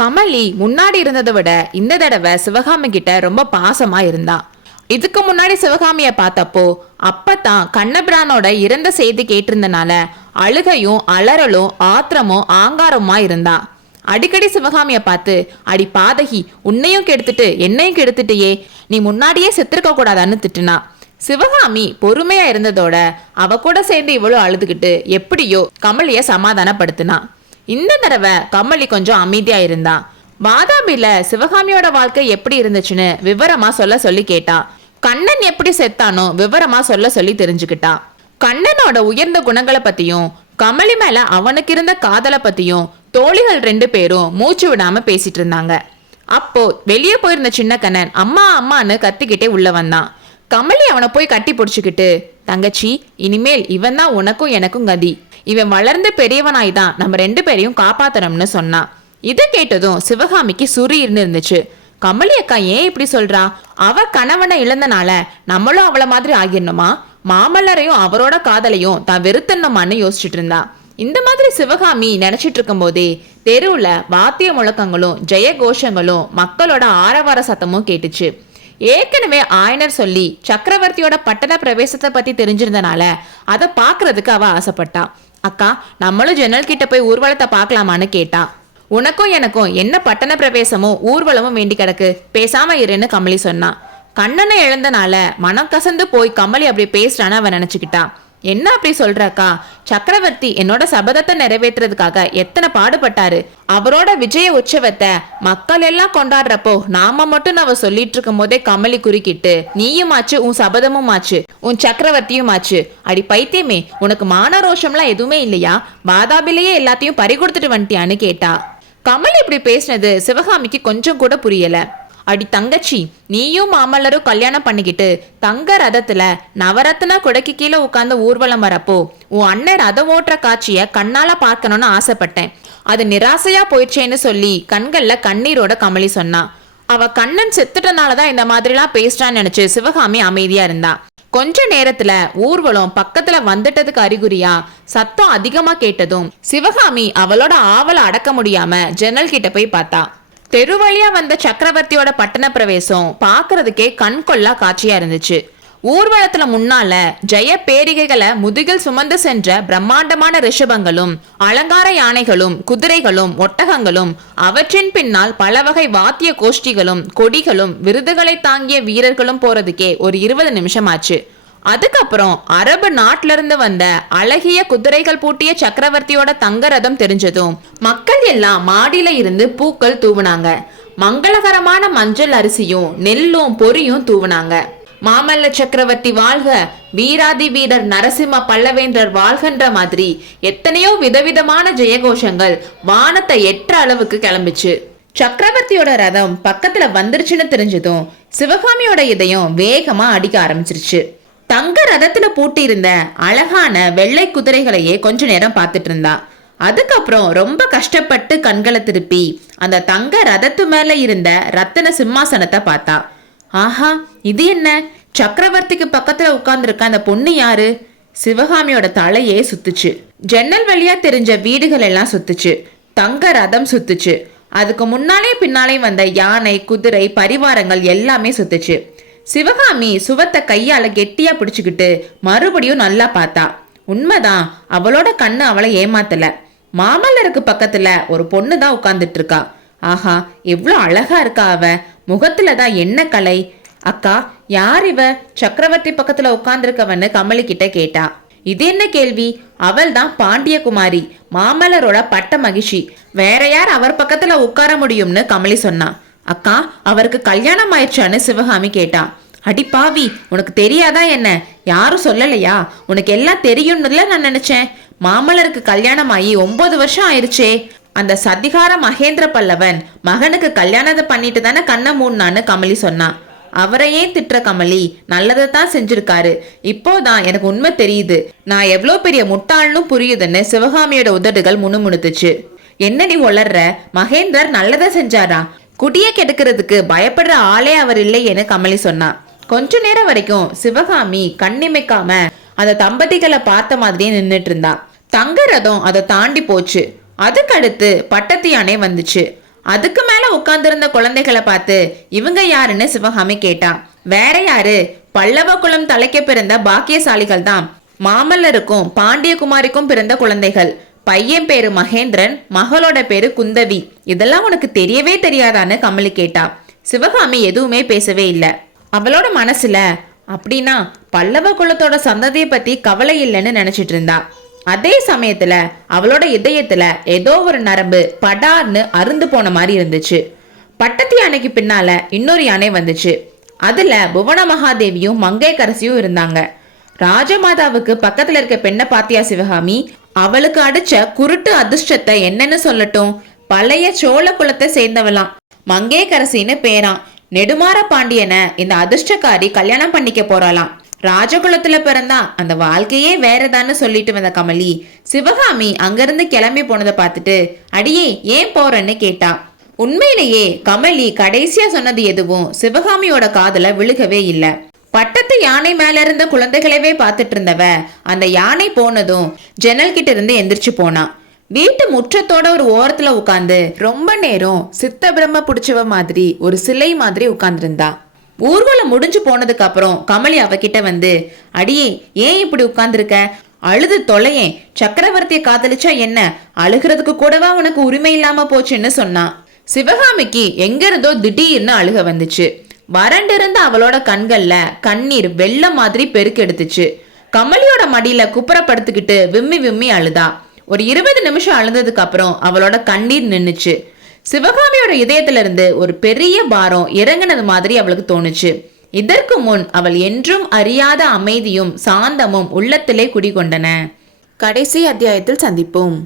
கமலி முன்னாடி இருந்ததை விட இந்த தடவை சிவகாமி கிட்ட ரொம்ப பாசமா இருந்தா. இதுக்கு முன்னாடி சிவகாமிய பார்த்தப்போ அப்பதான் கண்ணபிரானோட இறந்த செய்தி கேட்டிருந்தனால அழுகையும் அலறலும் ஆத்திரமும் ஆங்காரமா இருந்தா. அடிக்கடி சிவகாமிய பார்த்து, அடி பாதகி, உன்னையும் கெடுத்துட்டு என்னையும் கெடுத்துட்டியே, நீ முன்னாடியே செத்துருக்க கூடாதான்னு திட்டுனா. சிவகாமி பொறுமையா இருந்ததோட அவ கூட சேர்ந்து இவ்வளவு அழுதுகிட்டு எப்படியோ கமலிய சமாதானப்படுத்தினா. இந்த தடவை கமலி கொஞ்சம் அமைதியா இருந்தா. வாதாபில சிவகாமியோட வாழ்க்கை எப்படி இருந்துச்சுன்னு விவரமா சொல்ல சொல்லி கேட்டா. கண்ணன் எப்படி செத்தானோ விவரமா சொல்ல சொல்லி தெரிஞ்சுக்கிட்டா. கண்ணனோட உயர்ந்த குணங்களை பத்தியும் கமலி மேல அவனுக்கு இருந்த காதலை பத்தியும் தோழிகள் 2 பேரும் மூச்சு விடாம பேசிட்டு இருந்தாங்க. அப்போ வெளியே போயிருந்த சின்ன கண்ணன் அம்மா அம்மான்னு கத்திக்கிட்டே உள்ள வந்தான். கமலி அவனை போய் கட்டி பிடிச்சுக்கிட்டு, தங்கச்சி, இனிமேல் இவன் தான் உனக்கும் எனக்கும் கதி, இவன் வளர்ந்து பெரியவனாய்தான் நம்ம 2 பேரையும் காப்பாத்தணும்னு சொன்னான். இதை கேட்டதும் சிவகாமிக்கு சுரீர்னு இருந்துச்சு. கமலி அக்கா ஏன் இப்படி சொல்றா? அவ கணவனை இழந்தனால நம்மளும் அவளை மாதிரி ஆகிடணுமா? மாமல்லரையும் அவரோட காதலையும் தான் வெறுத்தணுமான்னு யோசிச்சுட்டு இருந்தா. இந்த மாதிரி சிவகாமி நினைச்சிட்டு இருக்கும் போதே தெருவுல வாத்திய முழக்கங்களும் ஜெய கோஷங்களும் மக்களோட ஆரவார சத்தமும் கேட்டுச்சு. ஏற்கனவே ஆயனர் சொல்லி சக்கரவர்த்தியோட பட்டண பிரவேசத்தை பத்தி தெரிஞ்சிருந்தனால அதை பாக்குறதுக்கு அவ ஆசைப்பட்டா. அக்கா, நம்மளும் ஜன்னல் கிட்ட போய் ஊர்வலத்தை பார்க்கலாமான்னு கேட்டா. உனக்கும் எனக்கும் என்ன பட்டண பிரவேசமும் ஊர்வலமும் வேண்டி கிடக்கு, பேசாம இருன்னு கமலி சொன்னா. கண்ணனை இழந்தனால மனம் கசந்து போய் கமலி அப்படி பேசுறான்னு அவன் நினைச்சுக்கிட்டா. என்ன அப்படி சொல்றக்கா? சக்கரவர்த்தி என்னோட சபதத்தை நிறைவேற்றுறதுக்காக எத்தனை பாடுபட்டாரு. அவரோட விஜய உற்சவத்தை மக்கள் எல்லாம் கொண்டாடுறப்போ நாம மட்டும் அவ சொல்லிட்டு இருக்கும் போதே கமலி குறுக்கிட்டு, நீயும் ஆச்சு, உன் சபதமும் ஆச்சு, உன் சக்கரவர்த்தியும் ஆச்சு, அடி பைத்தியமே, உனக்கு மான ரோஷம்லாம் எதுவுமே இல்லையா? வாதாபிலேயே எல்லாத்தையும் பறி கொடுத்துட்டு வந்துட்டியான்னு கேட்டா. கமலி இப்படி பேசினது சிவகாமிக்கு கொஞ்சம் கூட புரியல. அடி தங்கச்சி, நீயும் மாமல்லரும் கல்யாணம் பண்ணிக்கிட்டு தங்க ரதத்துல நவரத்ன கொடைக்கு கீழே உட்கார்ந்து ஊர்வலம் வரப்போ உன் அண்ணன் ரதம் ஓட்டுற காட்சிய கண்ணால பார்க்கணும்னு ஆசைப்பட்டேன். அது நிராசையா போயிடுச்சேன்னு சொல்லி கண்கள்ல கண்ணீரோட கமலி சொன்னா. அவ கண்ணன் செத்துட்டனாலதான் இந்த மாதிரிலாம் பேசுறான்னு நினைச்சு சிவகாமி அமைதியா இருந்தா. கொஞ்ச நேரத்துல ஊர்வலம் பக்கத்துல வந்துட்டதுக்கு அறிகுறியா சத்தம் அதிகமா கேட்டதும் சிவகாமி அவளோட ஆவலை அடக்க முடியாம ஜன்னல் கிட்ட போய் பார்த்தா. தெருவழியா வந்த சக்கரவர்த்தியோட பட்டண பிரவேசம் பாக்குறதுக்கே கண்கொள்ளா காட்சியா இருந்துச்சு. ஊர்வலத்துல முன்னால ஜெய பேரிகைகளை முதுகில் சுமந்து சென்ற பிரம்மாண்டமான ரிஷபங்களும் அலங்கார யானைகளும் குதிரைகளும் ஒட்டகங்களும் அவற்றின் பின்னால் பல வகை வாத்திய கோஷ்டிகளும் கொடிகளும் விருதுகளை தாங்கிய வீரர்களும் போறதுக்கே ஒரு 20 நிமிஷம் ஆச்சு. அதுக்கப்புறம் அரபு நாட்டில இருந்து வந்த அழகிய குதிரைகள் பூட்டிய சக்கரவர்த்தியோட தங்க ரதம் தெரிஞ்சதும் மக்கள் எல்லாம் மாடியில இருந்து பூக்கள் தூவுனாங்க. மங்களகரமான மஞ்சள் அரிசியும் நெல்லும் பொரியும் தூவுனாங்க. மாமல்ல சக்கரவர்த்தி வாழ்க, வீராதி வீரர் நரசிம்ம பல்லவேந்தர் வாழ்கின்ற மாதிரி எத்தனையோ விதவிதமான ஜெயகோஷங்கள் வானத்தை எற்ற அளவுக்கு கிளம்பிச்சு. சக்கரவர்த்தியோட ரதம் பக்கத்துல வந்துருச்சுன்னு தெரிஞ்சதும் சிவகாமியோட இதயம் வேகமா அடிக்க ஆரம்பிச்சிருச்சு. தங்க ரதத்துல பூட்டி இருந்த அழகான வெள்ளை குதிரைகளையே கொஞ்ச நேரம் பார்த்துட்டு இருந்தா. அதுக்கப்புறம் ரொம்ப கஷ்டப்பட்டு கண்களை திருப்பி அந்த தங்க ரதத்து மேல இருந்த ரத்தின சிம்மாசனத்தை பார்த்தா. ஆஹா, இது என்ன? சக்கரவர்த்திக்கு பக்கத்துல உட்கார்ந்துருக்க அந்த பொண்ணு யாரு? சிவகாமியோட தலையே சுத்துச்சு. ஜன்னல் வழியா தெரிஞ்ச வீடுகள் எல்லாம் சுத்துச்சு. தங்க ரதம் சுத்துச்சு. அதுக்கு முன்னாலே பின்னாலே வந்த யானை குதிரை பரிவாரங்கள் எல்லாமே சுத்துச்சு. சிவகாமி சுவத்தை கையால கெட்டியா பிடிச்சுக்கிட்டு மறுபடியும் நல்லா பார்த்தா. உண்மைதான், அவளோட கண்ணு அவளை ஏமாத்தல. மாமல்லருக்கு பக்கத்துல ஒரு பொண்ணு தான் உட்கார்ந்துட்டு இருக்கா. ஆஹா, எவ்வளவு அழகா இருக்கா அவ. முகத்துலதான் என்ன கலை. அக்கா, யார் இவ? சக்கரவர்த்தி பக்கத்துல உட்கார்ந்துருக்கவன்னு கமலி கிட்ட கேட்டா. இது என்ன கேள்வி? அவள் தான் பாண்டிய குமாரி, மாமல்லரோட பட்ட மகிழ்ச்சி. வேற யார் அவர் பக்கத்துல உட்கார முடியும்னு கமலி சொன்னா. அக்கா, அவருக்கு கல்யாணம் ஆயிடுச்சான்னு சிவகாமி கேட்டா. அடி பாவி, உனக்கு தெரியாதா என்ன? யாரும் சொல்லலையா? உனக்கு எல்லாம் தெரியும்னுல நான் நினைச்சேன். மாமல்லருக்கு கல்யாணம் ஆகி 9 வருஷம் ஆயிடுச்சே. அந்த சதிகார மகேந்திர பல்லவன் மகனுக்கு கல்யாணத்தை பண்ணிட்டு தானே கண்ணை மூடினான்னு கமலி சொன்னா. அவரையே திட்டுற கமலி நல்லதைத்தான் செஞ்சிருக்காரு. இப்போதான் எனக்கு உண்மை தெரியுது. நான் எவ்வளோ பெரிய முட்டாள்னு புரியுதுன்னு சிவகாமியோட உதடுகள் முணுமுணுத்துச்சு. என்னடி ஒளர்ற? மகேந்திரர் நல்லதை செஞ்சாரா? குடிய கெடுக்கிறதுக்கு பயப்படுற ஆளே அவர் இல்லையேன்னு கமலி சொன்னா. கொஞ்ச நேரம் வரைக்கும் சிவகாமி கண்ணிமைக்காம அந்த தம்பதிகளை பார்த்த மாதிரியே நின்றுட்டு இருந்தா. தங்க ரதம் அதை தாண்டி போச்சு. அதுக்கடுத்து பட்டத்து யானை வந்துச்சு. அதுக்கு மேல உட்கார்ந்திருந்த குழந்தைகளை பார்த்து இவங்க யாருன்னு சிவகாமி கேட்டா. வேற யாரு, பல்லவ குலம் தலைக்க பிறந்த பாக்கியசாலிகள் தான். மாமல்லருக்கும் பாண்டியகுமாரிக்கும் பிறந்த குழந்தைகள். பையன் பேரு மகேந்திரன், மகளோட பேரு குந்தவி. இதெல்லாம் உனக்கு தெரியவே தெரியாதான்னு கமலி கேட்டா. சிவகாமி எதுவுமே பேசவே இல்லை. அவளோட மனசுல அப்படின்னா பல்லவ குலத்தோட சந்ததியை பத்தி கவலை இல்லைன்னு நினைச்சிட்டு இருந்தா. அதே சமயத்துல அவளோட இதயத்துல ஏதோ ஒரு நரம்பு படார்னு அருந்து போன மாதிரி இருந்துச்சு. பட்டத்து யானைக்கு பின்னால இன்னொரு யானை வந்துச்சு. அதுல புவன மகாதேவியும் மங்கையர்க்கரசியும் இருந்தாங்க. ராஜமாதாவுக்கு பக்கத்துல இருக்க பெண்ணை பாத்தியா சிவகாமி? அவளுக்கு அடிச்ச குருட்டு அதிர்ஷ்டத்தை என்னன்னு சொல்லட்டும். பழைய சோழ குலத்தை சேர்ந்தவளாம், மங்கையர்க்கரசின்னு பேராம். நெடுமாற பாண்டியனை இந்த அதிர்ஷ்டக்காரி கல்யாணம் பண்ணிக்க போறாளாம். ராஜகுலத்துல பிறந்தா அந்த வாழ்க்கையே வேறதான்னு சொல்லிட்டு வந்த கமலி சிவகாமி அங்கிருந்து கிளம்பி போனதை பார்த்துட்டு அடியே ஏன் போறன்னு கேட்டா. உண்மையிலேயே கமலி கடைசியா சொன்னது எதுவும் சிவகாமியோட காதுல விழுகவே இல்லை. பட்டத்து யானை மேல இருந்த குழந்தைகளவே பார்த்துட்டு இருந்தவ அந்த யானை போனதும் ஜன்னல் கிட்ட இருந்து எந்திரிச்சு போனா. வீட்டு முற்றத்தோட ஒரு ஓரத்துல உட்கார்ந்து ரொம்ப நேரம் சித்த பிரம்ம புடிச்சவ மாதிரி ஒரு சிலை மாதிரி உட்கார்ந்துருந்தா. ஊர்வலம் முடிஞ்சு போனதுக்கு அப்புறம் கமலி அவகிட்ட வந்து அடியே ஏன் இப்படி உட்கார்ந்துருக்க? அழுது தொலையேன். சக்கரவர்த்தியை காதலிச்சா என்ன, அழுகிறதுக்கு கூடவா உனக்கு உரிமை இல்லாம போச்சுன்னு சொன்னான். சிவகாமிக்கு எங்க இருந்தோ திடீர்னு அழுக வந்துச்சு. வறண்டிருந்த அவளோட கண்கள்ல கண்ணீர் வெள்ளம் மாதிரி பெருக்கெடுத்துச்சு. கமலியோட மடியில குப்புறப்படுத்திக்கிட்டு விம்மி விம்மி அழுதா. ஒரு 20 நிமிஷம் அழுந்ததுக்கு அப்புறம் அவளோட கண்ணீர் நின்னுச்சு. சிவகாமியோட இதயத்துல இருந்து ஒரு பெரிய பாரம் இறங்கினது மாதிரி அவளுக்கு தோணுச்சு. இதற்கு முன் அவள் என்றும் அறியாத அமைதியும் சாந்தமும் உள்ளத்திலே குடிகொண்டன. கடைசி அத்தியாயத்தில் சந்திப்போம்.